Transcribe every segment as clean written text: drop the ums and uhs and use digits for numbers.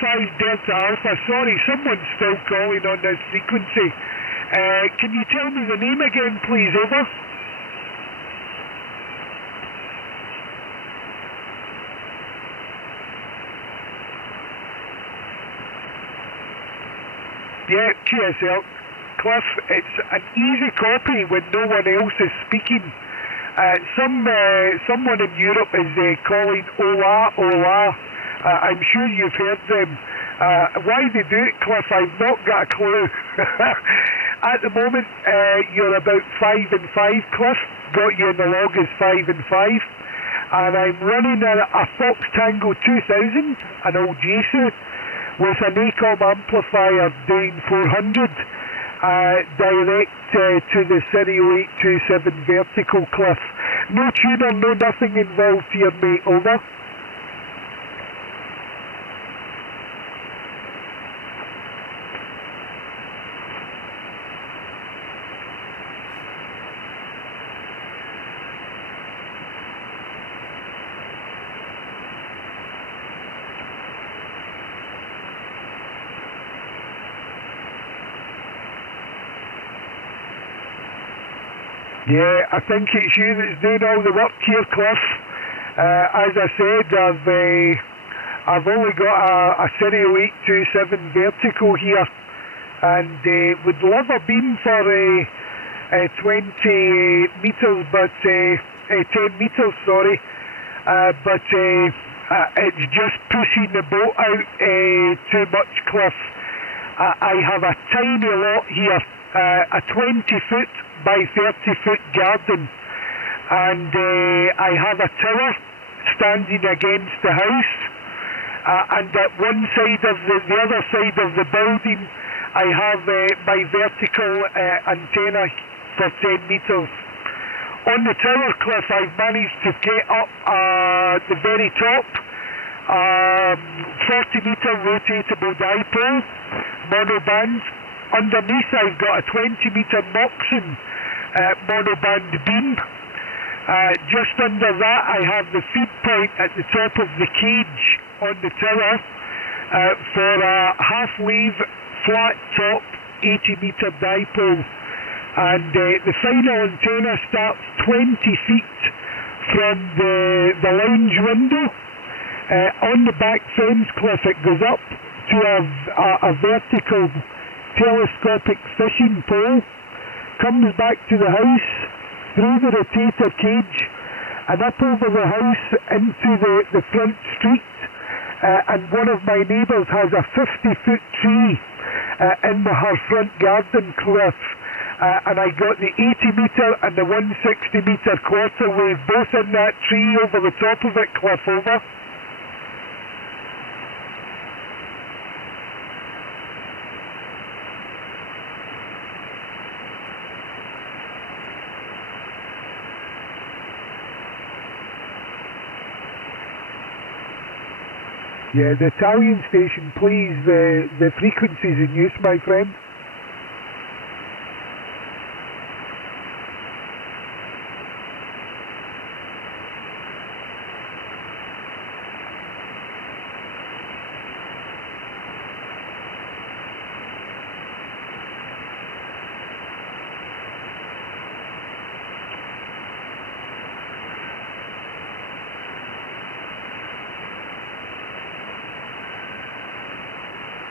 35 Delta Alpha. Sorry, someone's still calling on this frequency. Can you tell me the name again, please? Over. Yeah, QSL. Cliff, it's an easy copy when no one else is speaking. Someone in Europe is calling Ola, Ola. I'm sure you've heard them. Why they do it, Cliff, I've not got a clue. At the moment, you're about 5 and 5, Cliff. Got you in the log as 5 and 5. And I'm running a Fox Tango 2000, an old Yaesu, with an ACOM amplifier doing 400. Direct to the Stereo 827 vertical, Cliff. No tuner, no nothing involved here, mate. Over. Yeah, I think it's you that's doing all the work here, Cliff. As I said, I've only got a Stereo 827 vertical here, and would love a beam for 20 meters, but 10 meters, sorry. But it's just pushing the boat out too much, Cliff. I have a tiny lot here, a 20-foot by 30-foot garden, and I have a tower standing against the house, and at one side of the other side of the building I have my vertical antenna for 10 meters. On the tower, Cliff, I've managed to get up the very top, 40-meter rotatable dipole, monoband. Underneath I've got a 20-meter Moxon monoband beam. Just under that I have the feed point at the top of the cage on the tower for a half-wave flat top 80-meter dipole. And the final antenna starts 20 feet from the lounge window. On the back fence, Cliff, it goes up to a vertical telescopic fishing pole, comes back to the house, through the rotator cage, and up over the house into the front street. And one of my neighbours has a 50-foot tree in her front garden, Cliff. And I got the 80-meter and the 160-meter quarter wave both in that tree over the top of it, Cliff. Over. Yeah, the Italian station, please, the frequencies in use, my friend.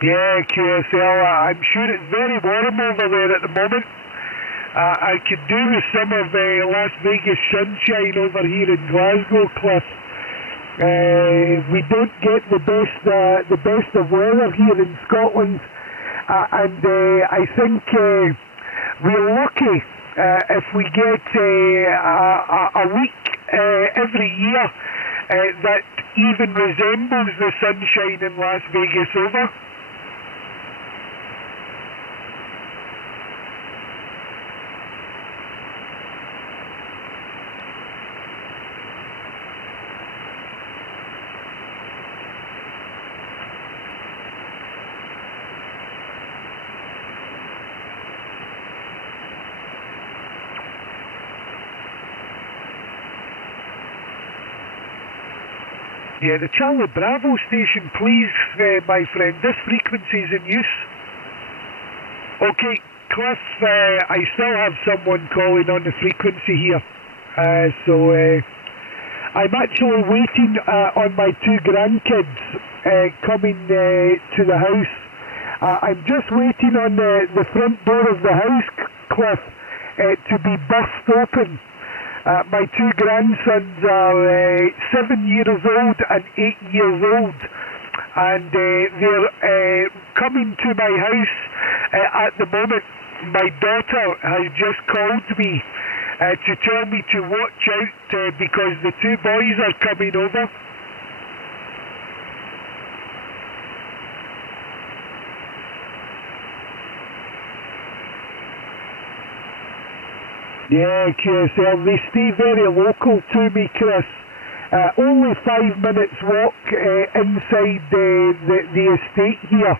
Yeah, QSL, I'm sure it's very warm over there at the moment. I could do with some of Las Vegas sunshine over here in Glasgow, Cliff. We don't get the best of weather here in Scotland, and I think we're lucky if we get a week every year that even resembles the sunshine in Las Vegas. Over. Yeah, the Charlie Bravo station, please, my friend. This frequency is in use. Okay, Cliff, I still have someone calling on the frequency here. So I'm actually waiting on my two grandkids coming to the house. I'm just waiting on the front door of the house, Cliff, to be burst open. My two grandsons are 7 years old and 8 years old, and they're coming to my house at the moment. My daughter has just called me to tell me to watch out because the two boys are coming over. Yeah, QSL, they stay very local to me, Chris. Only 5 minutes walk inside the estate here.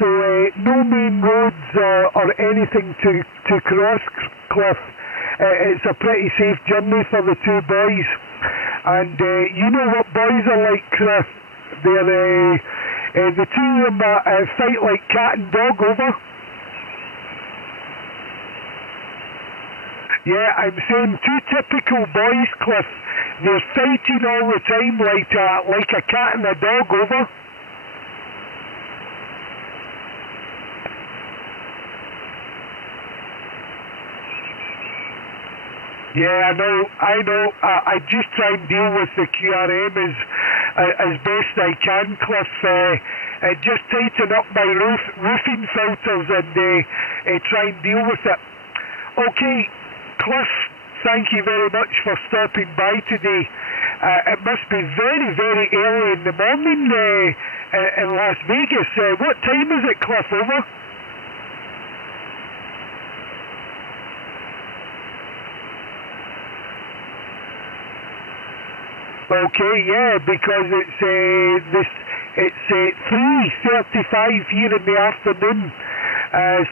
So no main roads or anything to cross, Cliff. It's a pretty safe journey for the two boys. And you know what boys are like, Chris. They're the two of them fight like cat and dog over. Yeah, I'm saying two typical boys, Cliff. They're fighting all the time like a cat and a dog over. Yeah, I know. I just try and deal with the QRM as best I can, Cliff. Just tighten up my roofing filters and try and deal with it. Okay, Cliff, thank you very much for stopping by today. It must be very, very early in the morning in Las Vegas. What time is it, Cliff, over? Okay, yeah, because it's 3:35 here in the afternoon.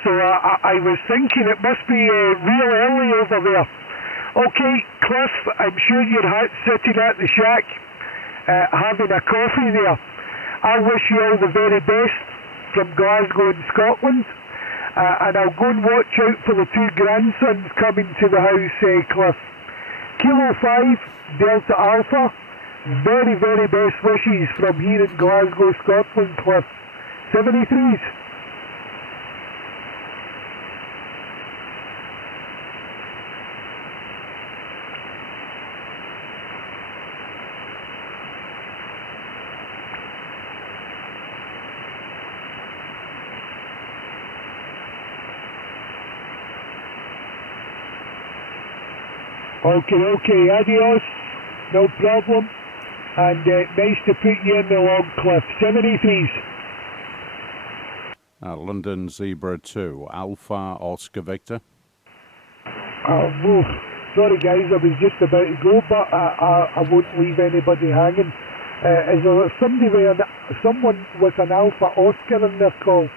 So I was thinking it must be real early over there. Okay, Cliff, I'm sure you're sitting at the shack having a coffee there. I wish you all the very best from Glasgow in Scotland. And I'll go and watch out for the two grandsons coming to the house, Cliff. Kilo 5, Delta Alpha. Very, very best wishes from here in Glasgow, Scotland, Cliff. 73s. Okay, adios. No problem. And nice to put you in the log, Cliff. 73s. London Zebra 2, Alpha Oscar Victor. Sorry guys, I was just about to go, but I won't leave anybody hanging. Is there someone with an Alpha Oscar in their call?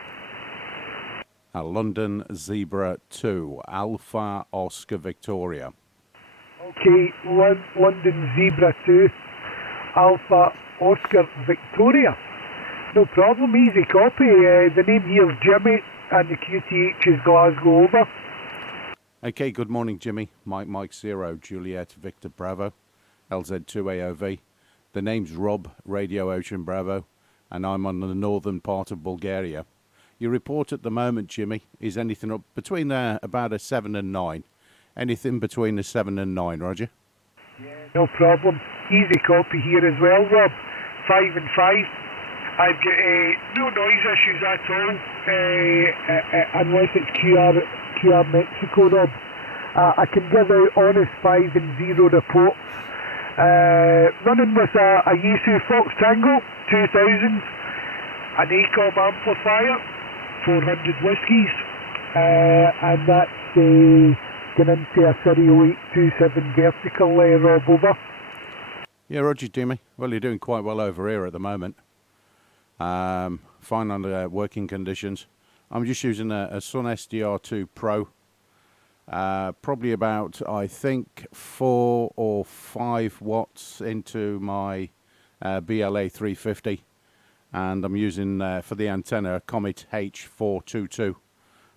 London Zebra 2, Alpha Oscar Victoria. Okay, London Zebra 2, Alpha Oscar Victoria. No problem, easy copy. The name here is Jimmy and the QTH is Glasgow over. Okay, good morning, Jimmy. Mike 0, Juliet Victor Bravo, LZ2AOV. The name's Rob, Radio Ocean Bravo, and I'm on the northern part of Bulgaria. Your report at the moment, Jimmy, is anything up between about a 7 and 9. Anything between a 7 and 9, Roger? Yeah, no problem. Easy copy here as well, Rob. 5 and 5. I've got no noise issues at all, unless it's QR Mexico, Rob. I can give out honest 5 and 0 reports. Running with a Yaesu Fox Tango 2000, an ACOM amplifier, 400 whiskies, and that's going into a 3827 vertical, Rob, over. Yeah, Roger, Jimmy. Well, you're doing quite well over here at the moment. Fine under working conditions. I'm just using a Sun SDR2 Pro. Probably about, I think, 4 or 5 watts into my BLA 350, and I'm using for the antenna a Comet H422,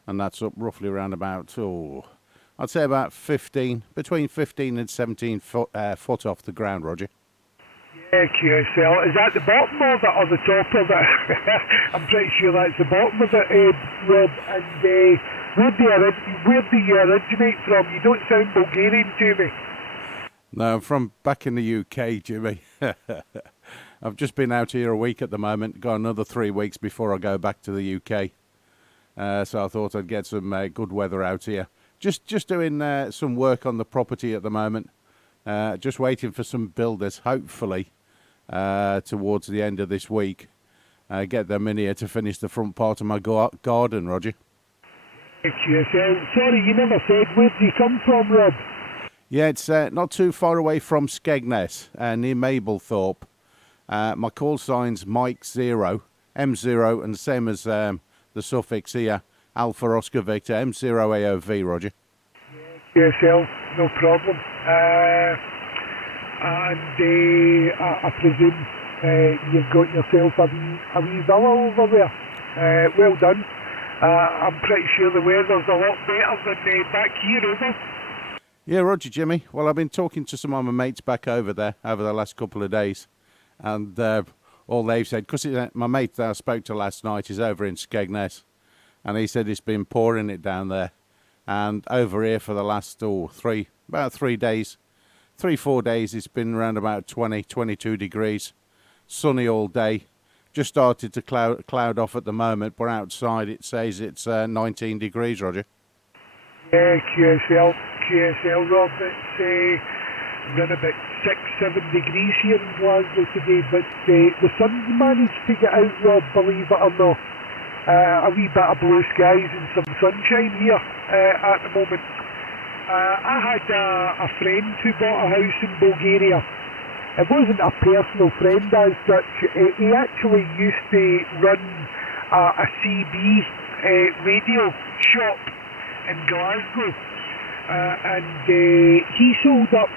and that's up roughly around about, I'd say about between 15 and 17 foot off the ground, Roger. Yeah, QSL. Is that the bottom of it or the top of it? I'm pretty sure that's the bottom of it, Rob. And where do you originate from? You don't sound Bulgarian to me. No, I'm from back in the UK, Jimmy. I've just been out here a week at the moment. Got another 3 weeks before I go back to the UK. So I thought I'd get some good weather out here. Just doing some work on the property at the moment. Just waiting for some builders, hopefully, towards the end of this week. Get them in here to finish the front part of my garden, Roger. QSL. Sorry, you never said where do you come from, Rob? Yeah, it's not too far away from Skegness, near Mablethorpe. My call sign's Mike 0, M0, and the same as the suffix here, Alpha Oscar Victor, M0 AOV, Roger. QSL, no problem. I presume you've got yourself a wee villa over there. Well done. I'm pretty sure the weather's a lot better than back here, over. Yeah, Roger, Jimmy. Well, I've been talking to some of my mates back over there over the last couple of days, and all they've said, because my mate that I spoke to last night is over in Skegness, and he said it's been pouring it down there. And over here for the last 3 days, 3-4 days, it's been around about 22 degrees, sunny all day. Just started to cloud off at the moment, but outside it says it's 19 degrees, Roger. Yeah, QSL, Rob, it's been about 6-7 degrees here in Glasgow today, but the sun's managed to get out, Rob, believe it or not. A wee bit of blue skies and some sunshine here at the moment. I had a friend who bought a house in Bulgaria. It wasn't a personal friend as such. He actually used to run a CB radio shop in Glasgow. And he sold up,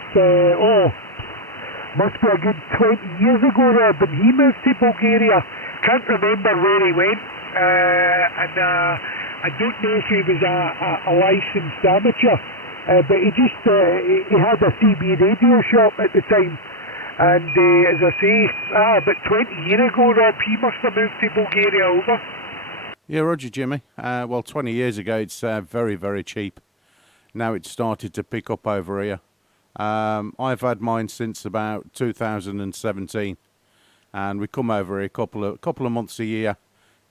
must be a good 20 years ago, Rob, and he moved to Bulgaria. Can't remember where he went. And I don't know if he was a licensed amateur, but he had a CB radio shop at the time. And as I say, about 20 years ago, Rob, he must have moved to Bulgaria over. Yeah, Roger, Jimmy. Well, 20 years ago, it's very, very cheap. Now it's started to pick up over here. I've had mine since about 2017, and we come over here a couple of months a year,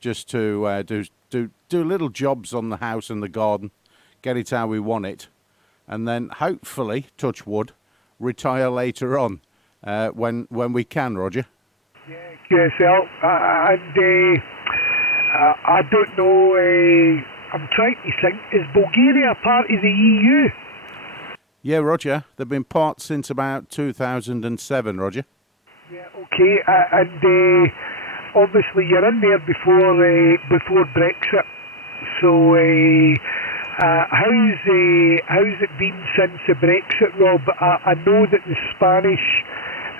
just to do little jobs on the house and the garden, get it how we want it, and then hopefully, touch wood, retire later on when we can, Roger. Yeah, QSL, and I don't know. I'm trying to think. Is Bulgaria part of the EU? Yeah, Roger. They've been part since about 2007, Roger. Yeah, okay, and obviously you're in there before Brexit. So how's it been since the Brexit, Rob? I know that the Spanish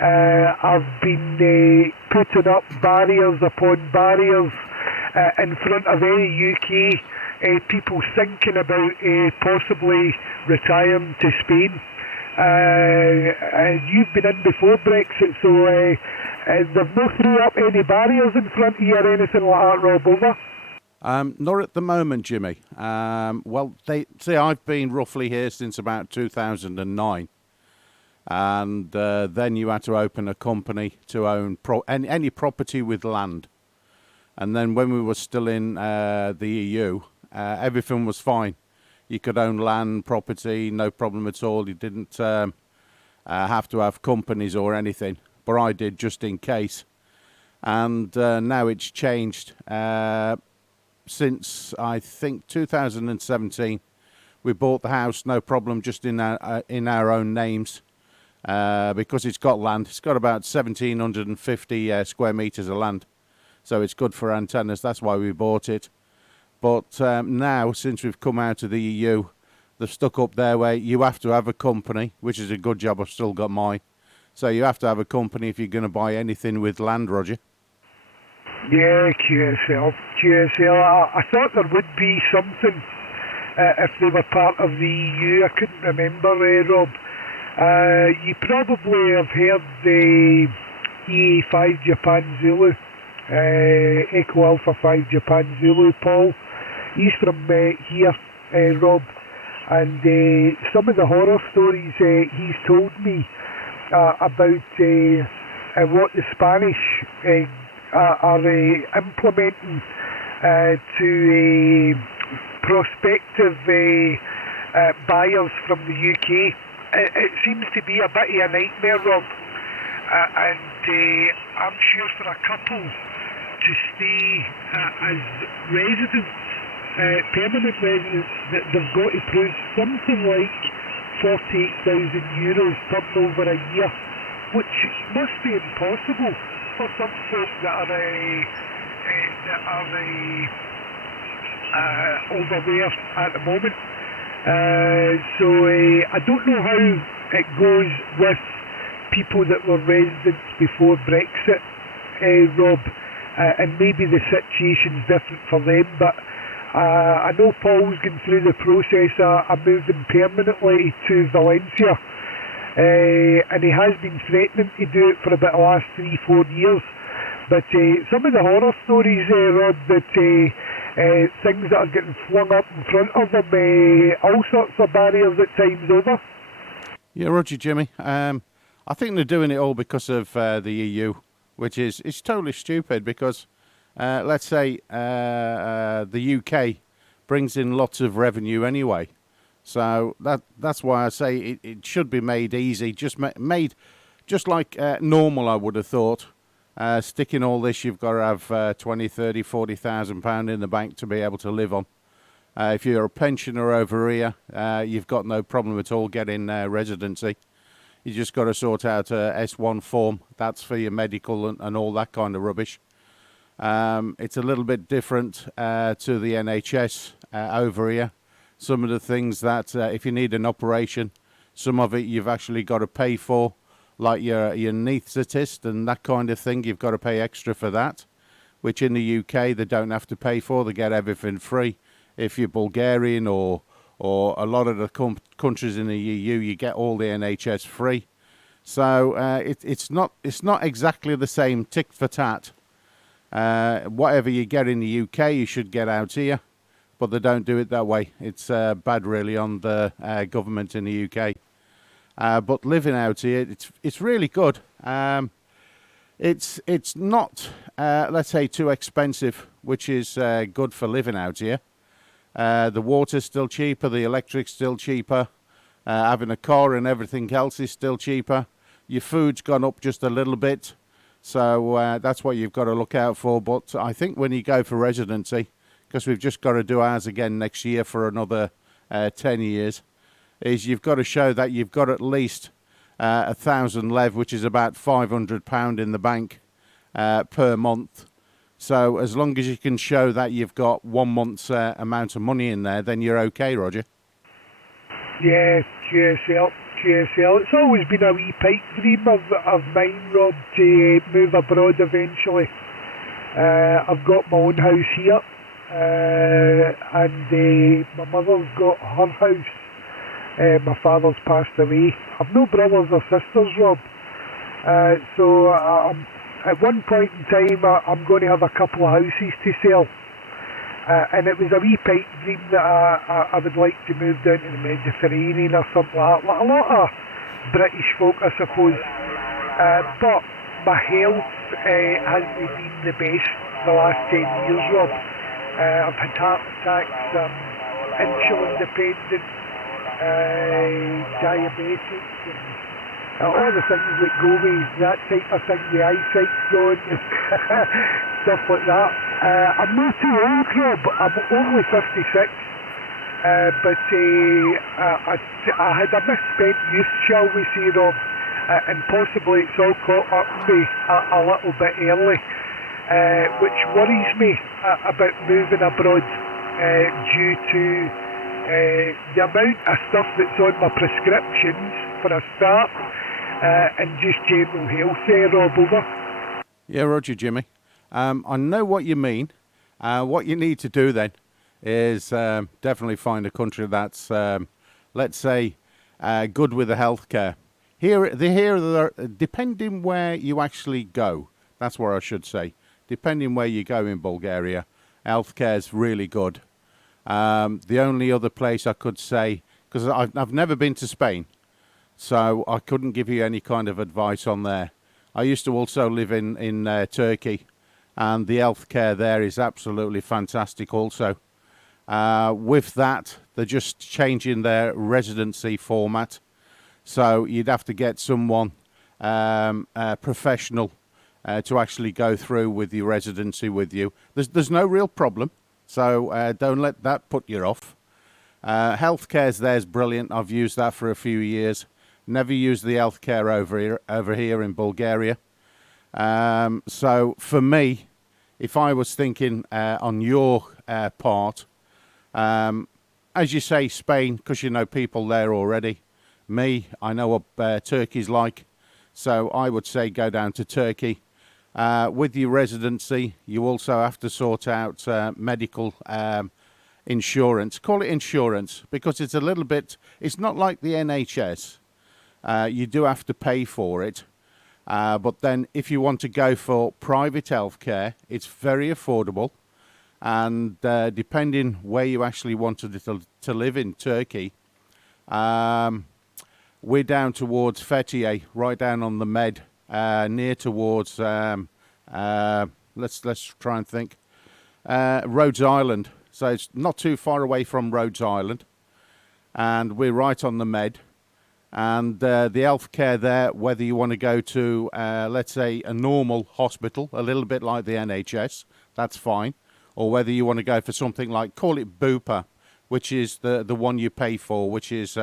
have been putting up barriers upon barriers in front of any UK people thinking about possibly retiring to Spain. You've been in before Brexit, so they've not threw up any barriers in front of you or anything like that, Rob, over? Not at the moment, Jimmy. Well, I've been roughly here since about 2009. And then you had to open a company to own any property with land. And then when we were still in the EU, everything was fine. You could own land, property, no problem at all. You didn't have to have companies or anything. But I did just in case. And now it's changed. Since, I think, 2017, we bought the house, no problem, just in our own names. Because it's got land. It's got about 1,750 square metres of land. So it's good for antennas. That's why we bought it. But now, since we've come out of the EU, they've stuck up there where you have to have a company, which is a good job. I've still got mine. So you have to have a company if you're going to buy anything with land, Roger. Yeah, QSL. I thought there would be something if they were part of the EU. I couldn't remember, Rob. You probably have heard the EA5 Japan Zulu, Echo Alpha 5 Japan Zulu, Paul. He's from here, Rob, and some of the horror stories he's told me about what the Spanish are implementing to prospective buyers from the UK. It seems to be a bit of a nightmare, Rob, and I'm sure for a couple to stay as residents, permanent residents, that they've got to prove something like €48,000 turned over a year, which must be impossible for some folk that are over there at the moment. So I don't know how it goes with people that were residents before Brexit, Rob, and maybe the situation's different for them, but I know Paul's going through the process of moving permanently to Valencia, and he has been threatening to do it for about the last 3-4 years. But some of the horror stories, Rod, that things that are getting flung up in front of them, all sorts of barriers at times over. Yeah, Roger, Jimmy. I think they're doing it all because of the EU, which is it's totally stupid because, let's say, the UK brings in lots of revenue anyway. So that's why I say it should be made easy, just made just like normal, I would have thought. Sticking all this, you've got to have 20, 30, 40,000 pound in the bank to be able to live on. If you're a pensioner over here, you've got no problem at all getting residency. You just got to sort out a S1 form. That's for your medical and all that kind of rubbish. It's a little bit different to the NHS over here. Some of the things that if you need an operation, some of it you've actually got to pay for, like your anaesthetist and that kind of thing. You've got to pay extra for that, which in the UK they don't have to pay for. They get everything free. If you're Bulgarian or a lot of the countries in the EU, you get all the NHS free. So it's not exactly the same tick for tat. Whatever you get in the UK, you should get out here, but they don't do it that way. It's bad, really, on the government in the UK. But living out here, it's really good. It's not, let's say, too expensive, which is good for living out here. The water's still cheaper, the electric's still cheaper. Having a car and everything else is still cheaper. Your food's gone up just a little bit. So that's what you've got to look out for. But I think when you go for residency, because we've just got to do ours again next year for another 10 years, is you've got to show that you've got at least 1,000 lev, which is about £500 in the bank per month. So as long as you can show that you've got 1 month's amount of money in there, then you're okay, Roger. Yeah, QSL. It's always been a wee pipe dream of mine, Rob, to move abroad eventually. I've got my own house here, and my mother's got her house. My father's passed away. I've no brothers or sisters, Rob. So at one point in time, I'm going to have a couple of houses to sell. And it was a wee pipe dream that I would like to move down to the Mediterranean or something like that, like a lot of British folk, I suppose. But my health hasn't been the best the last 10 years, Rob. I've had heart attacks, insulin dependent, diabetic, and all the things that go with that type of thing, the eyesight's gone, stuff like that. I'm not too old, Rob. I'm only 56, but I had a misspent youth, shall we say, Rob, and possibly it's all caught up to me a little bit early, which worries me about moving abroad due to the amount of stuff that's on my prescriptions, for a start, and just general health there, Rob, over. Yeah, Roger, Jimmy. I know what you mean. What you need to do then is definitely find a country that's, let's say, good with the healthcare. Depending where you actually go, that's what I should say. Depending where you go in Bulgaria, healthcare is really good. The only other place I could say, because I've never been to Spain, so I couldn't give you any kind of advice on there. I used to also live in Turkey, and the healthcare there is absolutely fantastic also. With that, they're just changing their residency format. So you'd have to get someone professional to actually go through with your residency with you. There's no real problem, so don't let that put you off. Healthcare's there's brilliant. I've used that for a few years. Never used the healthcare over here in Bulgaria. So for me, if I was thinking on your part, as you say, Spain, because you know people there already. Me, I know what Turkey's like, so I would say go down to Turkey. With your residency, you also have to sort out medical insurance. Call it insurance, because it's a little bit, it's not like the NHS. You do have to pay for it. But then if you want to go for private healthcare, it's very affordable. And depending where you actually wanted to live in Turkey, we're down towards Fethiye, right down on the Med, near towards, let's try and think, Rhodes Island. So it's not too far away from Rhodes Island. And we're right on the Med. And the healthcare there, whether you want to go to, let's say, a normal hospital, a little bit like the NHS, that's fine. Or whether you want to go for something like, call it Bupa, which is the one you pay for, which is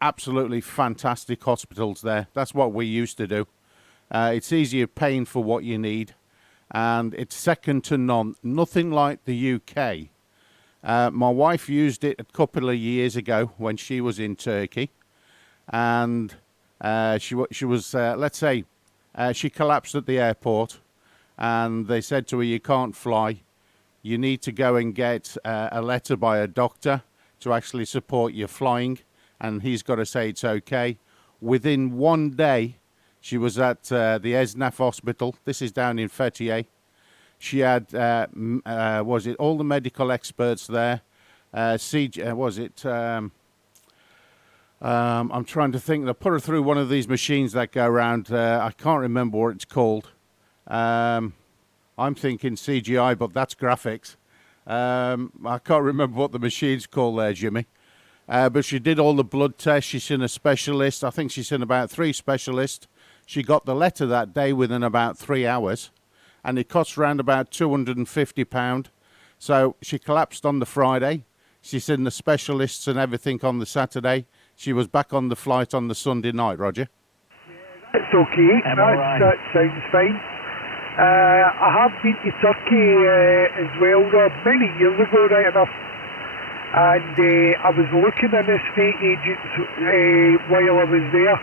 absolutely fantastic hospitals there. That's what we used to do. It's easier paying for what you need, and it's second to none. Nothing like the UK. My wife used it a couple of years ago when she was in Turkey, and she was, let's say, she collapsed at the airport, and they said to her, you can't fly. You need to go and get a letter by a doctor to actually support your flying, and he's got to say it's okay. Within 1 day, she was at the Esnaf hospital. This is down in Fethiye. She had, was it all the medical experts there? I'm trying to think. They put her through one of these machines that go around. I can't remember what it's called. I'm thinking CGI, but that's graphics. I can't remember what the machine's called there, Jimmy. But she did all the blood tests. She's seen a specialist. I think she's seen about 3 specialists. She got the letter that day within about 3 hours. And it cost around about £250. So she collapsed on the Friday. She's seen the specialists and everything on the Saturday. She was back on the flight on the Sunday night, Roger. That's okay. That sounds fine. I have been to Turkey as well, Rob, many years ago, right enough. And I was looking at estate agents while I was there.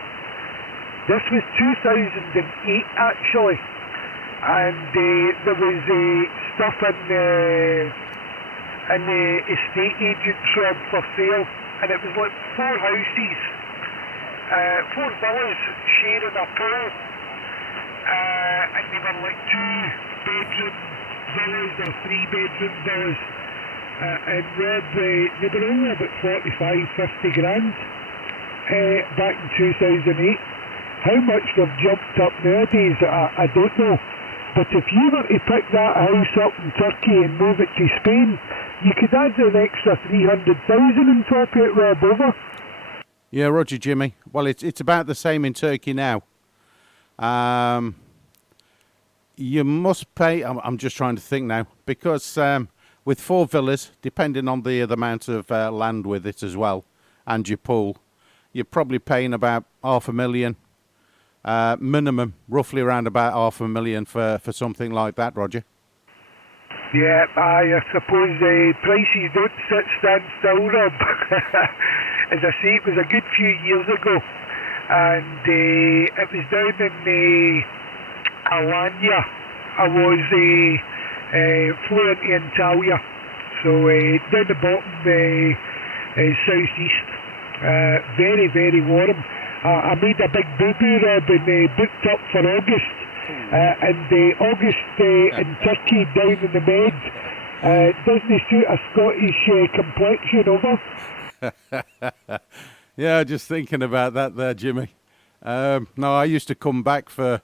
This was 2008, actually. And there was stuff in the estate agent shop for sale, and it was like 4 houses, 4 villas sharing a pool, and they were like 2-bedroom villas or 3-bedroom villas, and Rob, they were only about 45-50 grand back in 2008. How much they've jumped up nowadays, I don't know. But if you were to pick that house up in Turkey and move it to Spain, you could add an extra 300,000 on top of it, Rob, over. Yeah, Roger, Jimmy. Well, it's about the same in Turkey now. You must pay, I'm just trying to think now, because with 4 villas, depending on the amount of land with it as well, and your pool, you're probably paying about $500,000. Minimum, roughly around about $500,000 for something like that, Roger. Yeah, I suppose prices don't stand still, Rob. As I say, it was a good few years ago. and it was down in Alanya. I was flew into Antalya, so down the bottom southeast. Very, very warm. I made a big boo-boo, Rob, and booked up for August. And August in Turkey, down in the Med, doesn't suit a Scottish complexion over. Yeah, just thinking about that there, Jimmy. No, I used to come back for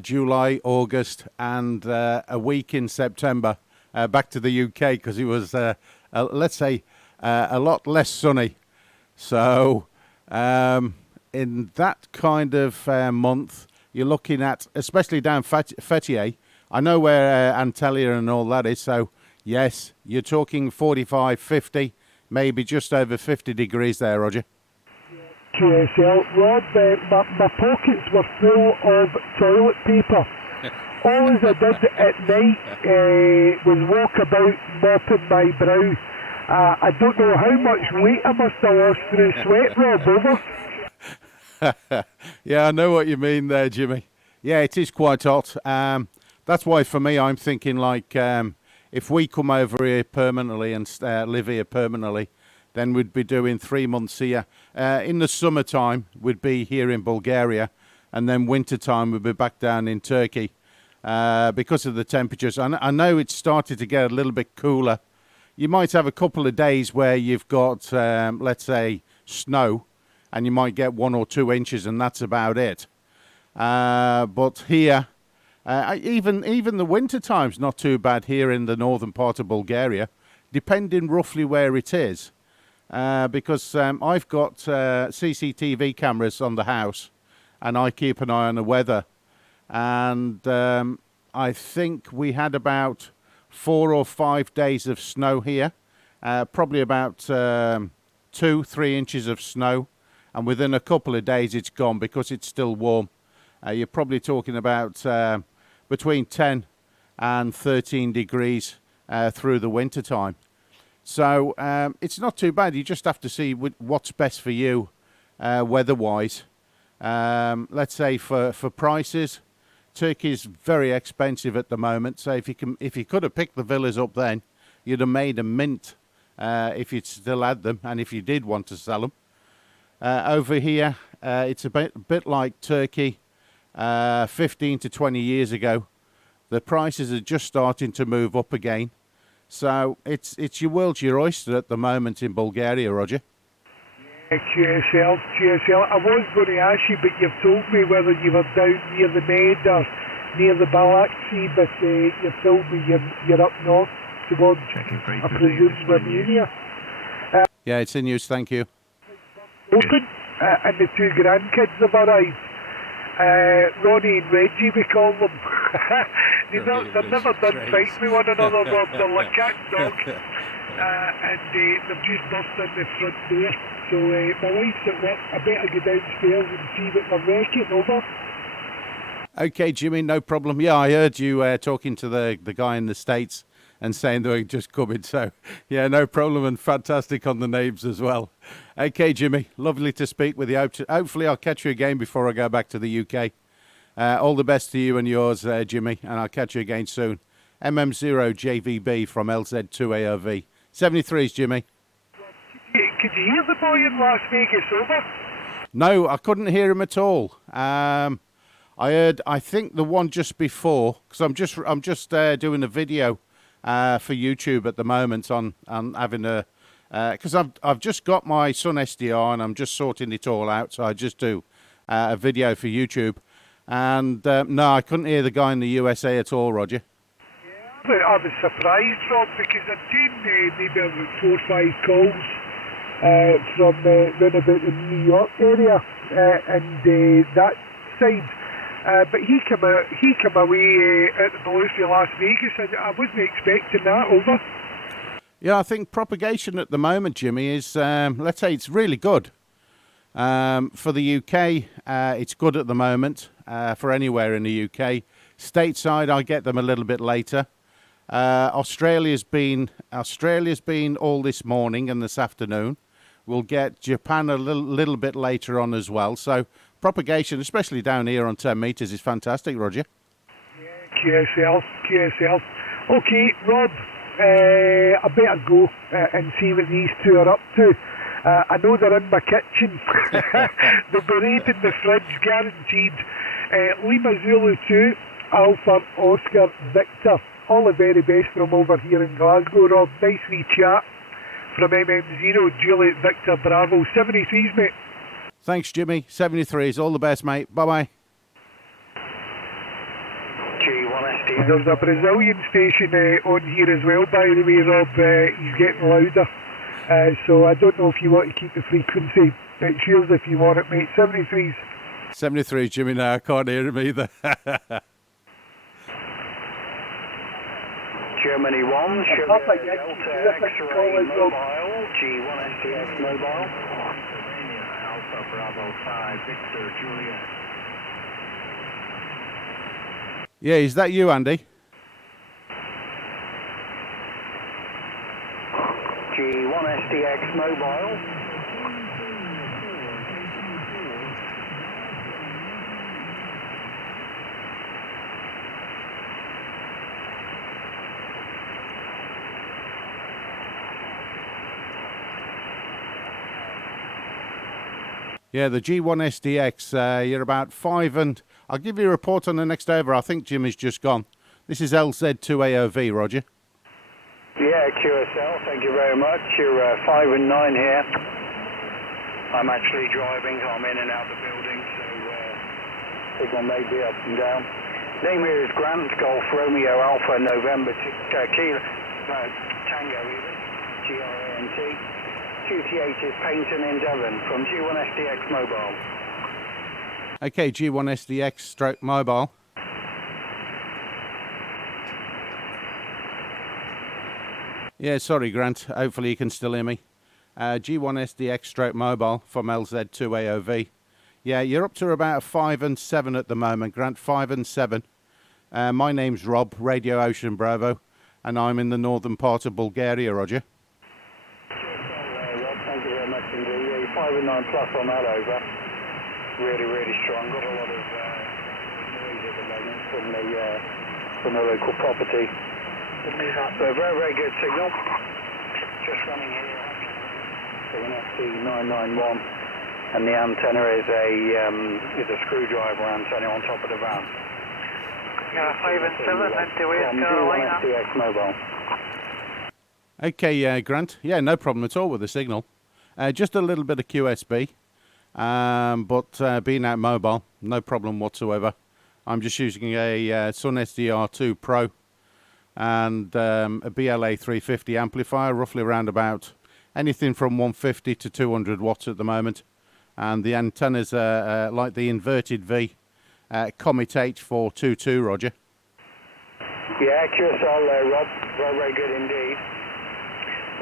July, August, and a week in September back to the UK because it was, let's say, a lot less sunny. So in that kind of month, you're looking at, especially down Fethiye, I know where Antalya and all that is, so yes, you're talking 45, 50, maybe just over 50 degrees there, Roger. QSL, Rob, my pockets were full of toilet paper. All I did at night was walk about mopping my brow. I don't know how much weight I must have lost through sweat, Rob, over. Yeah, I know what you mean there, Jimmy. Yeah, it is quite hot. That's why for me, I'm thinking like if we come over here permanently and live here permanently, then we'd be doing 3 months here. In the summertime, we'd be here in Bulgaria, and then wintertime, we'd be back down in Turkey because of the temperatures. I know it's started to get a little bit cooler. You might have a couple of days where you've got, let's say, snow, and you might get 1 or 2 inches, and that's about it. But here, even the winter time's not too bad here in the northern part of Bulgaria, depending roughly where it is. Because I've got CCTV cameras on the house, and I keep an eye on the weather. And I think we had about 4 or 5 days of snow here, probably about 2-3 inches of snow, and within a couple of days it's gone because it's still warm. You're probably talking about between 10 and 13 degrees through the winter time. So it's not too bad. You just have to see what's best for you weather-wise. Let's say for prices, Turkey is very expensive at the moment. So if you could have picked the villas up then, you'd have made a mint if you'd still had them, and if you did want to sell them. Over here, it's a bit like Turkey 15 to 20 years ago. The prices are just starting to move up again. So it's your world's your oyster at the moment in Bulgaria, Roger. QSL. I was going to ask you, but you've told me whether you were down near the Med or near the Balak Sea, but you've told me you're up north towards, I presume, Romania. Yeah, it's in use, thank you. Open, and the 2 grandkids have arrived. Ronnie and Reggie, we call them. They're never done fighting with one another, Rob. They're like cat and dog. And they've just burst in the front door. So my wife's at work. I better go downstairs and see what they're wrecking, over. Okay, Jimmy, no problem. Yeah, I heard you talking to the guy in the States and saying they were just coming. So, yeah, no problem, and fantastic on the names as well. Okay, Jimmy, lovely to speak with you. Hopefully I'll catch you again before I go back to the UK. All the best to you and yours, Jimmy, and I'll catch you again soon. MM0JVB from LZ2AOV. 73s, Jimmy. Could you hear the boy in Las Vegas, over? No, I couldn't hear him at all. I heard, I think, the one just before, because I'm just doing a video for YouTube at the moment on having a, because I've just got my Sun SDR and I'm just sorting it all out, so I just do a video for YouTube. And no, I couldn't hear the guy in the USA at all, Roger. Yeah, I was surprised, Rob, because I'd seen maybe about 4 or 5 calls from round about the New York area and that side. But he came away at the blue for Las Vegas, and I wasn't expecting that, over. Yeah, I think propagation at the moment, Jimmy, is, let's say it's really good. For the UK, it's good at the moment, for anywhere in the UK. Stateside, I get them a little bit later. Australia's been all this morning and this afternoon. We'll get Japan a little bit later on as well. So propagation, especially down here on 10 metres, is fantastic, Roger. QSL. Okay, Rob, I better go and see what these two are up to. I know they're in my kitchen. They'll be raiding the fridge, guaranteed. Lima Zulu 2, Alpha Oscar Victor. All the very best from over here in Glasgow, Rob. Nice wee chat from MM0, Juliet Victor Bravo. 73s, mate. Thanks, Jimmy. 73s. All the best, mate. Bye-bye. There's a Brazilian station on here as well, by the way, Rob. He's getting louder. So I don't know if you want to keep the frequency. It's yours if you want it, mate. 73s. 73s, Jimmy. No, I can't hear him either. Germany 1, Sugar Delta X-Ray Mobile, G1STX Mobile. Alpha Bravo 5, Victor Juliet. Yeah, is that you, Andy? G1STX Mobile. Yeah, the G1SDX, you're about 5 and... I'll give you a report on the next over. I think Jimmy's just gone. This is LZ2AOV, Roger. Yeah, QSL, thank you very much. You're 5 and 9 here. I'm actually driving. I'm in and out the building, so signal may be up and down. Name here is Grant, Golf Romeo Alpha November Kilo, Tango even, GRANT. QT8 is Paynton in Devon from G1SDX Mobile. Okay, G1SDX stroke mobile. Yeah, sorry, Grant. Hopefully you can still hear me. G1SDX stroke mobile from LZ2AOV. Yeah, you're up to about 5 and 7 at the moment, Grant. 5 and 7. My name's Rob, Radio Ocean Bravo, and I'm in the northern part of Bulgaria, Roger. Rob, thank you very much indeed. Yeah, you're 5 and 9 plus on that over. Really, really strong. Got a lot of noise at the moment from the local property. So very, very good signal. Just running here. So an ST991, and the antenna is a screwdriver antenna on top of the van. Yeah, 5 and 7 into West Carolina. SDX Mobile. Okay, Grant. Yeah, no problem at all with the signal. Just a little bit of QSB. But being out mobile, no problem whatsoever. I'm just using a Sun SDR2 Pro and a BLA 350 amplifier, roughly around about anything from 150 to 200 watts at the moment. And the antennas are like the inverted V, Comet H422, Roger. Yeah, QSL there, Rob. Very, very good indeed.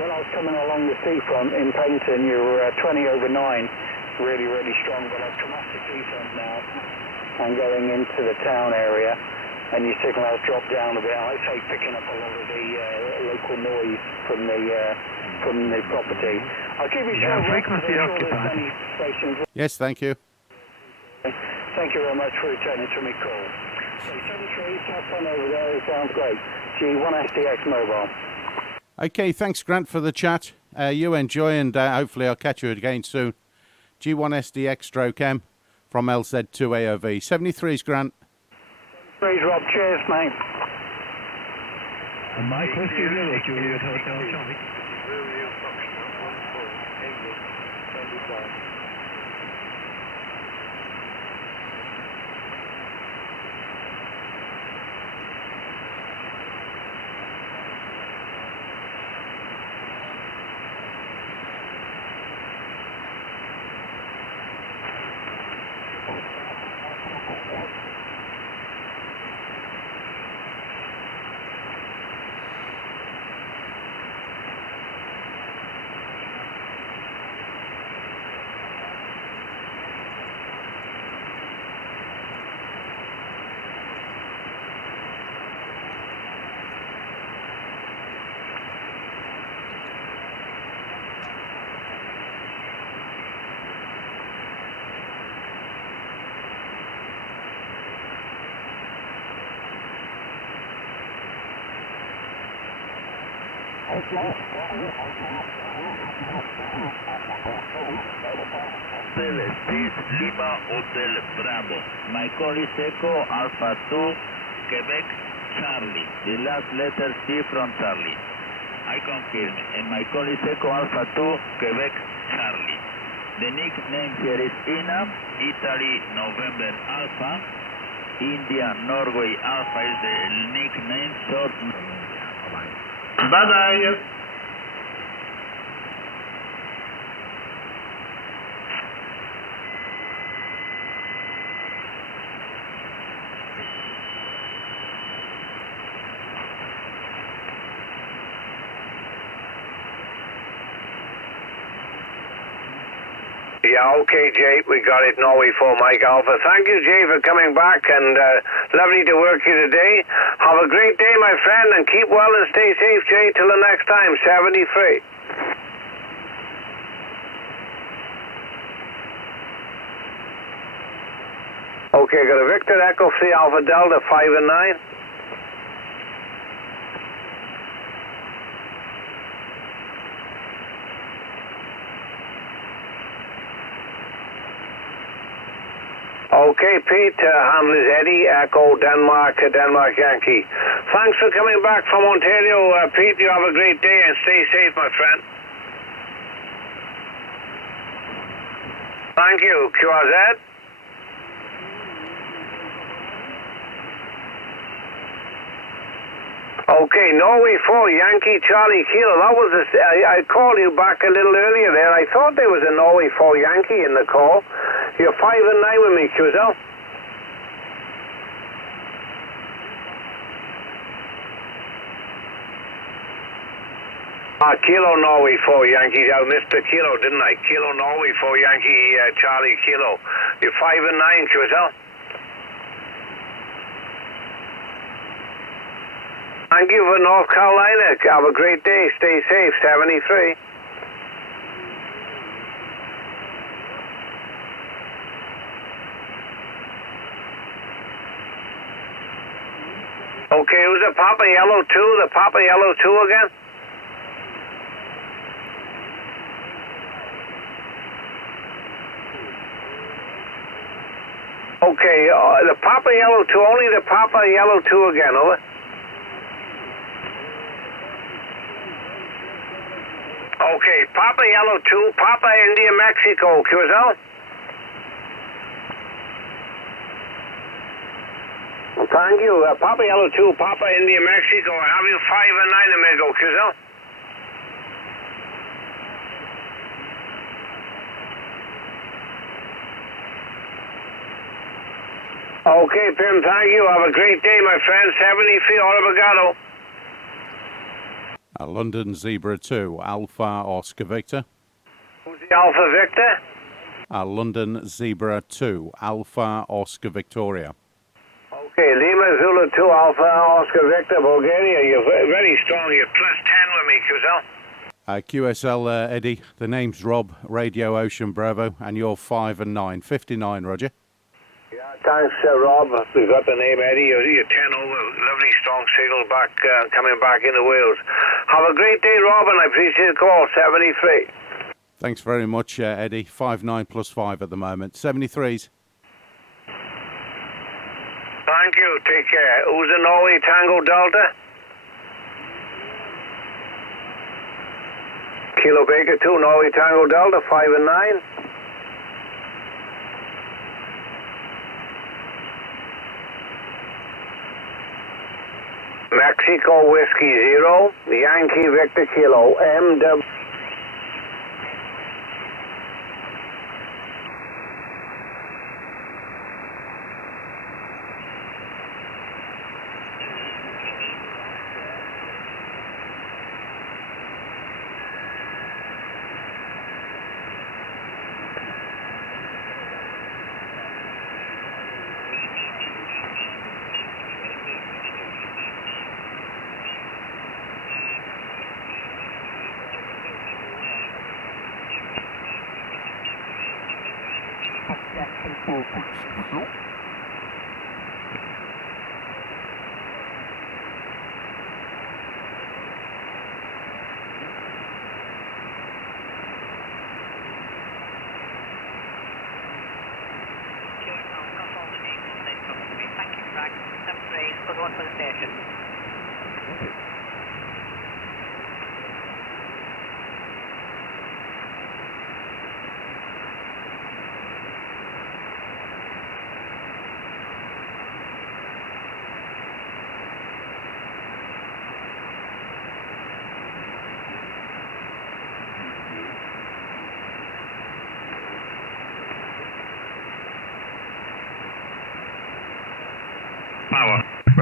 When I was coming along the seafront in Paynton, you were 20 over 9. Really, really strong, but I've come off the seafront now and going into the town area, and your signal has dropped down a bit. I say picking up a lot of the local noise from the property. I'll give you a frequency occupied. Yes, thank you. Thank you very much for returning to me call. So 73, have fun over there, it sounds great. G1SDX Mobile. Okay, thanks, Grant, for the chat. You enjoy, and hopefully I'll catch you again soon. G1SDX stroke M from LZ2AOV. 73s, Grant. Please, Rob. Cheers, mate. And Mike Whiskey Zero, Juliet Hotel Charlie. Hotel 6 Lima Hotel Bravo. My call is Echo Alpha 2 Quebec Charlie. The last letter C from Charlie. I confirm. And my call is Echo Alpha 2 Quebec Charlie. The nickname here is INA, Italy November Alpha. India Norway Alpha is the nickname. Short. Bye-bye. Yeah, okay, Jay, we got it. Norway 4 Mike Alpha. Thank you, Jay, for coming back, and lovely to work you today. Have a great day, my friend, and keep well and stay safe, Jay, till the next time. 73. Okay, got a Victor Echo 3 Alpha Delta 5 and 9. Okay, Pete, handle is Eddie, Echo, Denmark, Denmark Yankee. Thanks for coming back from Ontario, Pete. You have a great day and stay safe, my friend. Thank you, QRZ. Okay, Norway 4, Yankee Charlie Kilo. That was I called you back a little earlier there. I thought there was a Norway 4 Yankee in the call. You're 5 and 9 with me, Quzel. Kilo Norway 4 Yankee. I missed the Kilo, didn't I? Kilo Norway 4 Yankee Charlie Kilo. You're 5 and 9, Quzel. Thank you for North Carolina. Have a great day. Stay safe. 73. Okay, who's the Papa Yellow 2? The Papa Yellow 2 again? Okay, the Papa Yellow 2, only the Papa Yellow 2 again, over. Okay, Papa Yellow 2, Papa India Mexico, QSL. Well, thank you. Papa Yellow 2, Papa India Mexico. I have you 5 and 9 amigo, QSL. Okay, Pim, thank you. Have a great day, my friend. 73, Obrigado. London Zebra 2, Alpha Oscar Victor. Who's the Alpha Victor? London Zebra 2, Alpha Oscar Victoria. Okay, Lima Zulu 2, Alpha Oscar Victor, Bulgaria. You're very strong. You're plus 10 with me, QSL. QSL, Eddie, the name's Rob, Radio Ocean Bravo, and you're 5 and 9. 59, Roger. Yeah, thanks, Rob. We've got the name Eddie. You're 10 over. Lovely strong signal back, coming back into Wales. Have a great day, Rob, and I appreciate the call. 73. Thanks very much, Eddie. 5-9 plus 5 at the moment. 73s. Thank you. Take care. Who's the Norway Tango Delta? Kilo Baker 2, Norway Tango Delta, 5 and 9. Mexico Whiskey 0, Yankee Victor Kilo, MW.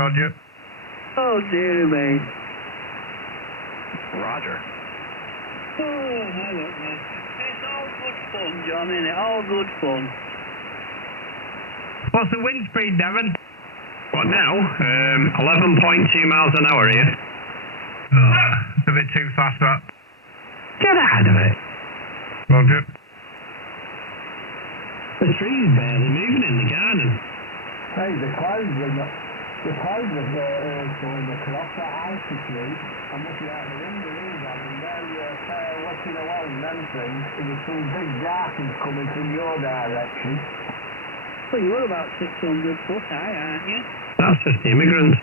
Roger. Oh, dear me. Roger. Oh, I don't know. It's all good fun, John, isn't it? All good fun. What's the wind speed, Devon? What now? 11.2 miles an hour here. Oh, it's a bit too fast, that. Get out of it. Roger. The trees barely moving in the garden. Hey, the clouds were going across that altitude. I'm looking out the window here, and there you're looking along them things, and there's some big darkness coming from your direction. Well, you're about 600 foot high, aren't you? That's just the immigrants.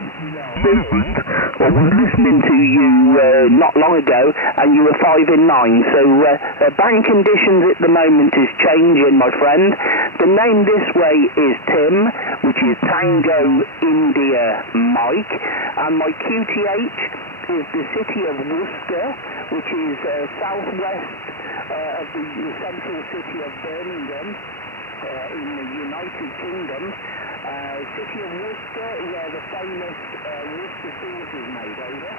I was listening to you not long ago, and you were 5 in 9. So bank conditions at the moment is changing, my friend. The name this way is Tim, which is Tango India Mike, and my QTH is the city of Worcester, which is southwest of the central city of Birmingham in the United Kingdom. City of Worcester, where the famous Worcester sauce is made, over.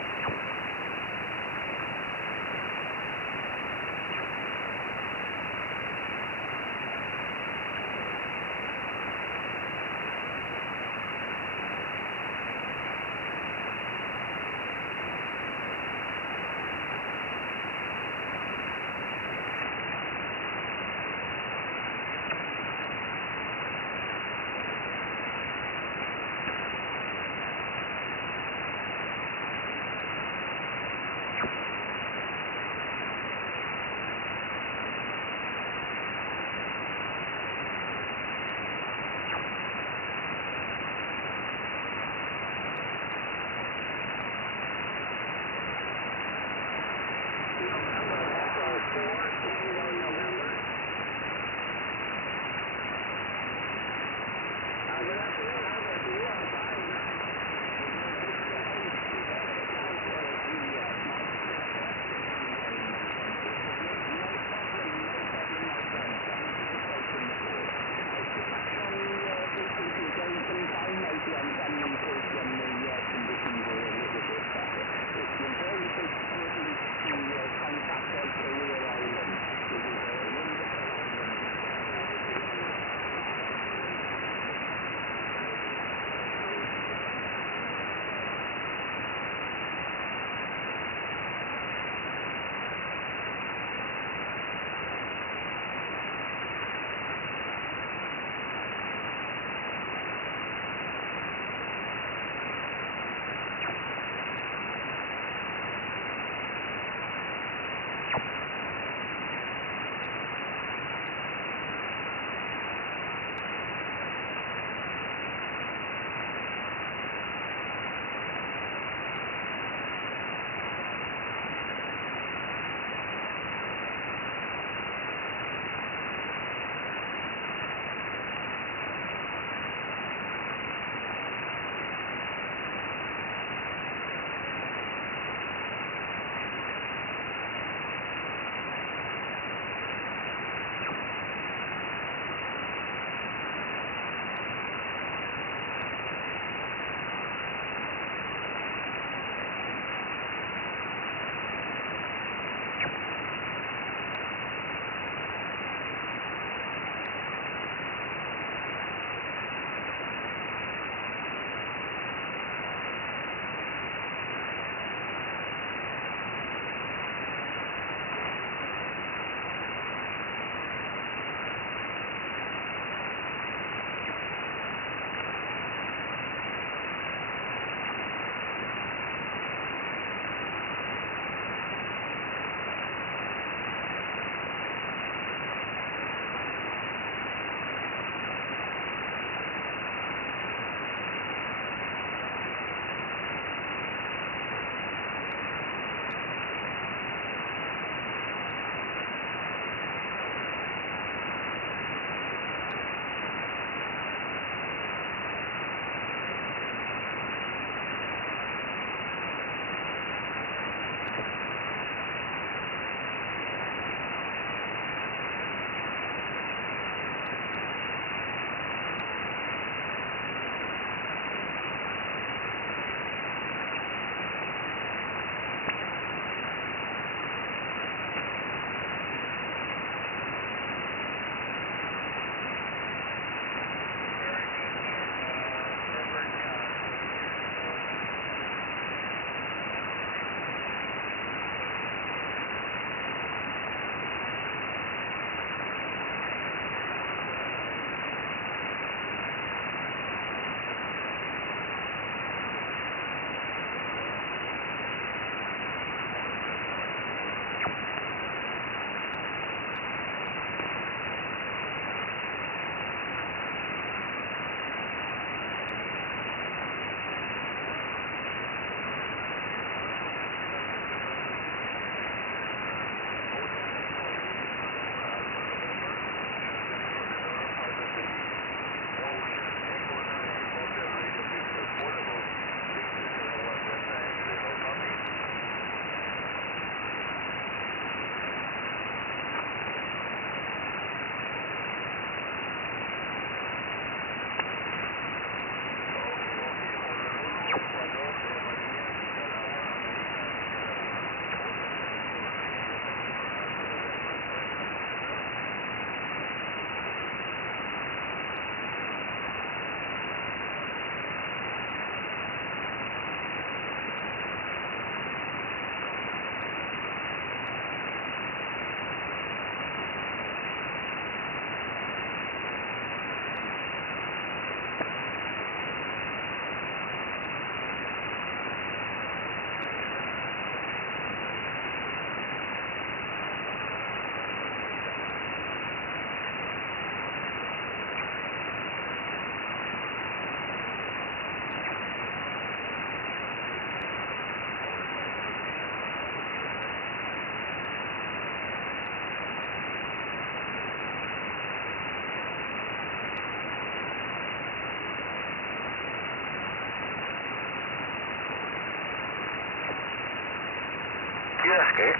Yes, okay.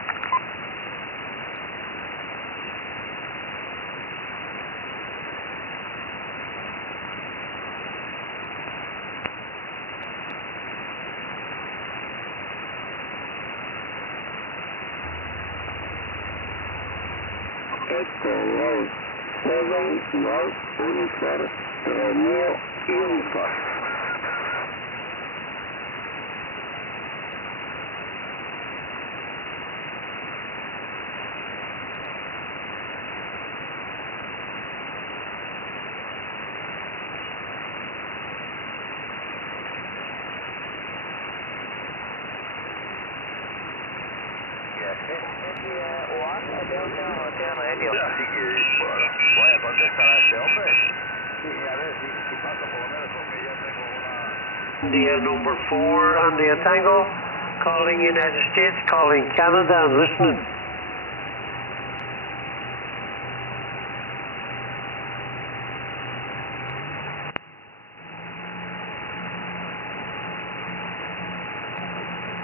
Echo Road 7 North Unifor Romeo Unifor. Así que, bueno, voy a contestar a este hombre. Y a ver si pasa por lo menos porque yo tengo una... India number 4, India Tango, calling United States, calling Canada, and listening.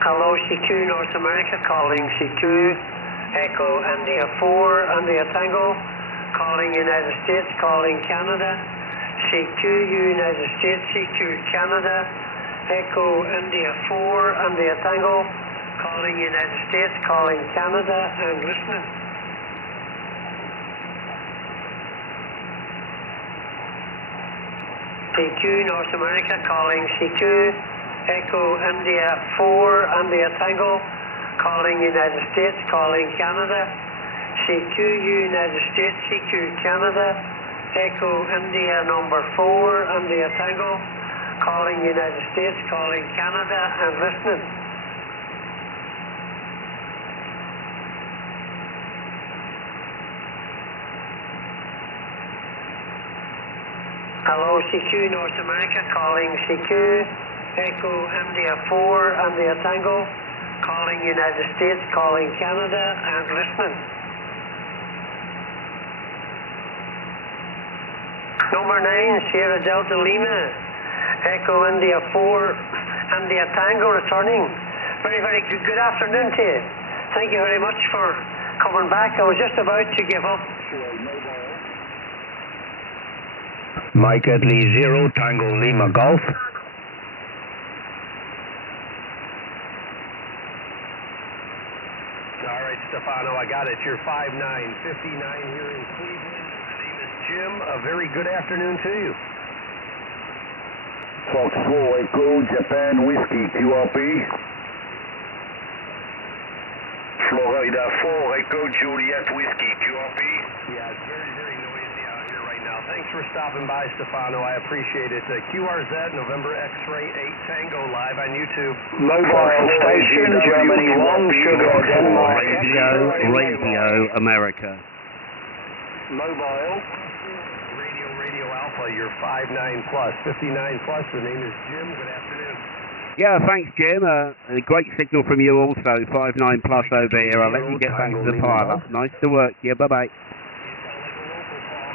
Hello, CQ North America, calling CQ, Echo India 4, India Tango, calling United States, calling Canada, CQ United States, CQ Canada, Echo India 4, India Tango, calling United States, calling Canada, and listening. CQ North America, calling CQ, Echo India 4, India Tango, calling United States, calling Canada, CQ United States, CQ Canada, Echo India number 4, India Tango, calling United States, calling Canada, and listening. Hello, CQ North America, calling CQ, Echo India 4, India Tango, calling United States, calling Canada, and listening. Number 9, Sierra Delta Lima, Echo India 4, India Tango, returning. Very, very good afternoon to you. Thank you very much for coming back. I was just about to give up. Mike Italy 0, Tango Lima Golf. All right, Stefano, I got it. You're 5'9", 59 here in Cleveland. My name is Jim. A very good afternoon to you. Fox 4 Echo Japan Whiskey QRP. Florida 4 Echo Juliet Whiskey QRP. Yeah, it's very, very noisy out here right now. Thanks for stopping by, Stefano. I appreciate it. QRZ, November X-Ray 8 Tango, live on YouTube. Mobile station, Germany 1, Sugar Denmark. Radio America. Mobile. Radio Alpha, you're 5'9 plus, 59 plus. The name is Jim. Good afternoon. Yeah, thanks, Jim. A great signal from you also, 5'9 plus over here. I'll let you get back to the pilot. Nice to work. Yeah, bye-bye.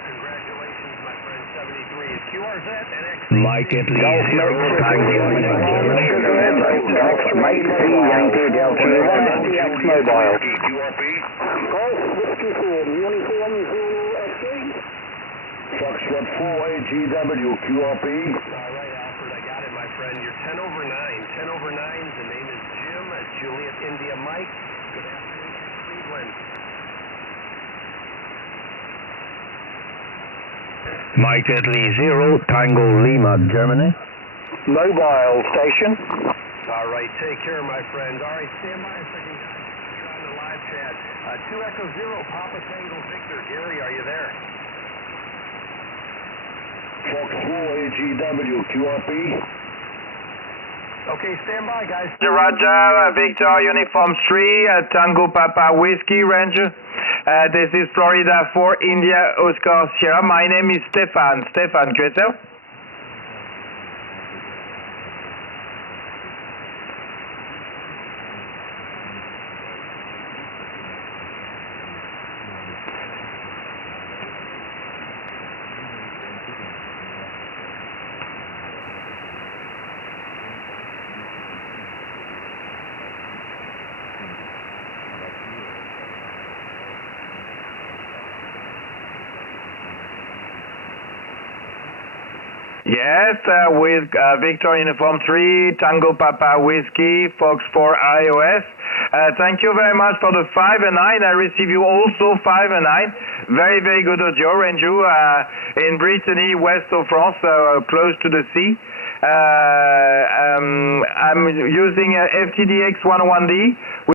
Congratulations, my friend. 73 is QRZ and X. Mike Italy 0, Tango Lima Germany. Golf Mike C, Yankee Delta 1, DX Mobile. Golf Whiskey 4 Uniform Zulu X-ray. Foxtrot 4 AGW QRP. All right, Alfred, I got it, my friend. You're 10 over 9. 10 over 9. The name is Jim at Juliet India Mike. Good afternoon from Cleveland. Mike Italy 0, Tango Lima Germany. Mobile station. All right, take care, my friend. All right, stand by a second, guys. You're on the live chat. 2 Echo 0, Papa Tango Victor. Gary, are you there? Fox 4 AGW QRP. Okay, stand by, guys. Roger, Victor Uniform 3, Tango Papa Whiskey Ranger. This is Florida 4 India Oscar Sierra. My name is Stefan. Stefan, yourself? Yes, with Victor Uniform 3, Tango Papa Whiskey, Fox 4 iOS. Thank you very much for the 5 and 9. I receive you also 5 and 9. Very, very good audio, Renju, in Brittany, west of France, close to the sea. I'm using FTDX 101D.